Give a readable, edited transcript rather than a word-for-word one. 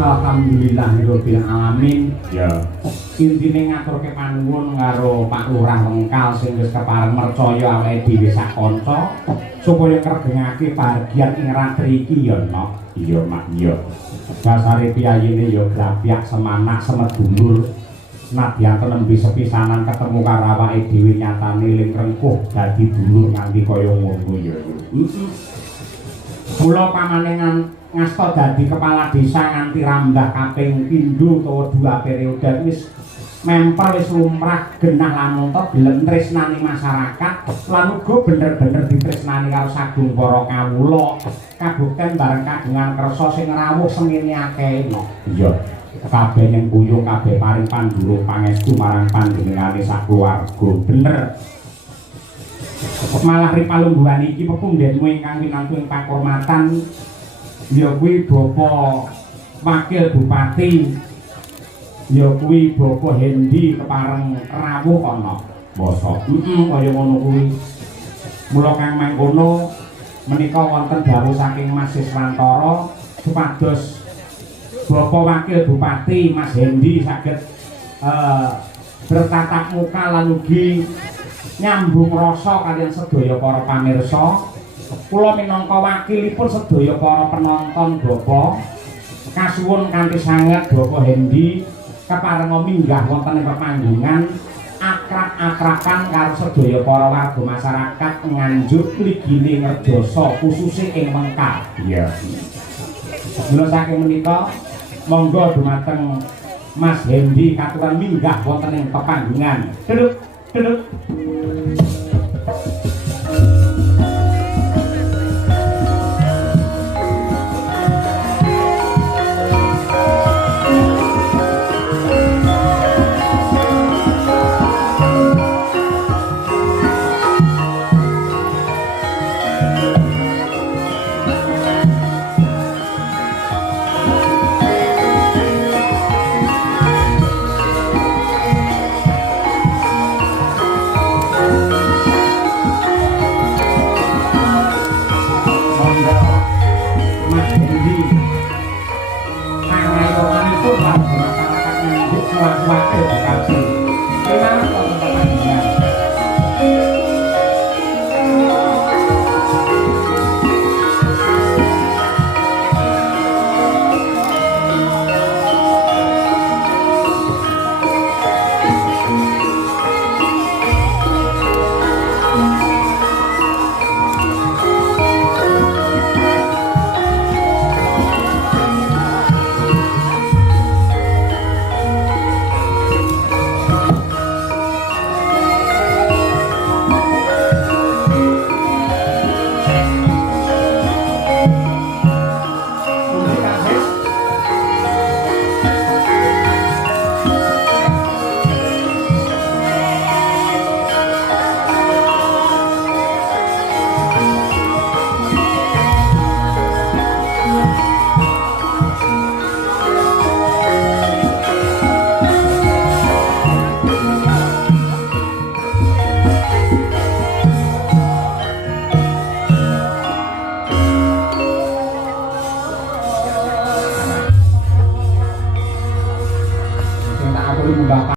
Alhamdulillahirabbil alamin. Ya. Intine ngaturke panuwun karo Pak Lurah Wengkal sing wis kepareng mercaya awake dhewe sak kanca supaya kregengake bahagian ing ratri iki ya, Nok. Iya, Mak, iya. Dasare piyayine ya grapyak semanak semedulur. Nadyan nembe sepisanan ketemu karo awake dhewe nyatane ling rengkuh dadi dulur nganti kaya ngono ya. Mula pamanengan ngasta dadi kepala desa nganti rambah kaping pindho utawa 2 periode wis mempel wis lumrah genah lamun to gelem tresnani masyarakat lan uga bener-bener ditresnani karo sagung para kawula kabukten bareng kagungan kersa sing rawuh semene akeh. Iya. Kabeh ning buyung kabeh paring pandhurung pangestu marang panjenengane sakeluarga. Bener. Malah ripalungguhan iki pepundhenmu ingkang winangku ing pakurmatan ya kuwi Bapak Wakil Bupati ya kuwi Bapak Hendi kepareng rawuh ana basa. Kaya ngono kuwi. Mula kang mangkono menika wonten dawuh saking Mas Siswantara supados Bapak Wakil Bupati Mas Hendi saged bertatap muka lan ugi nyambung rasa kaliyan sedaya para pamirsa. Kula minangka wakilipun sedaya para penonton Bapak kasuwun kanthi sanget Bapak Hendi keparenga minggah wonten ing pepanggungan akrab-akraban karo sedaya para warga masyarakat Nganjuk mligine Ngerjoso khususe ing Mengkal. Iya. Mula saking menika monggo dumateng Mas Hendi katuran minggah wonten ing pepanggungan. Duduk. Wakil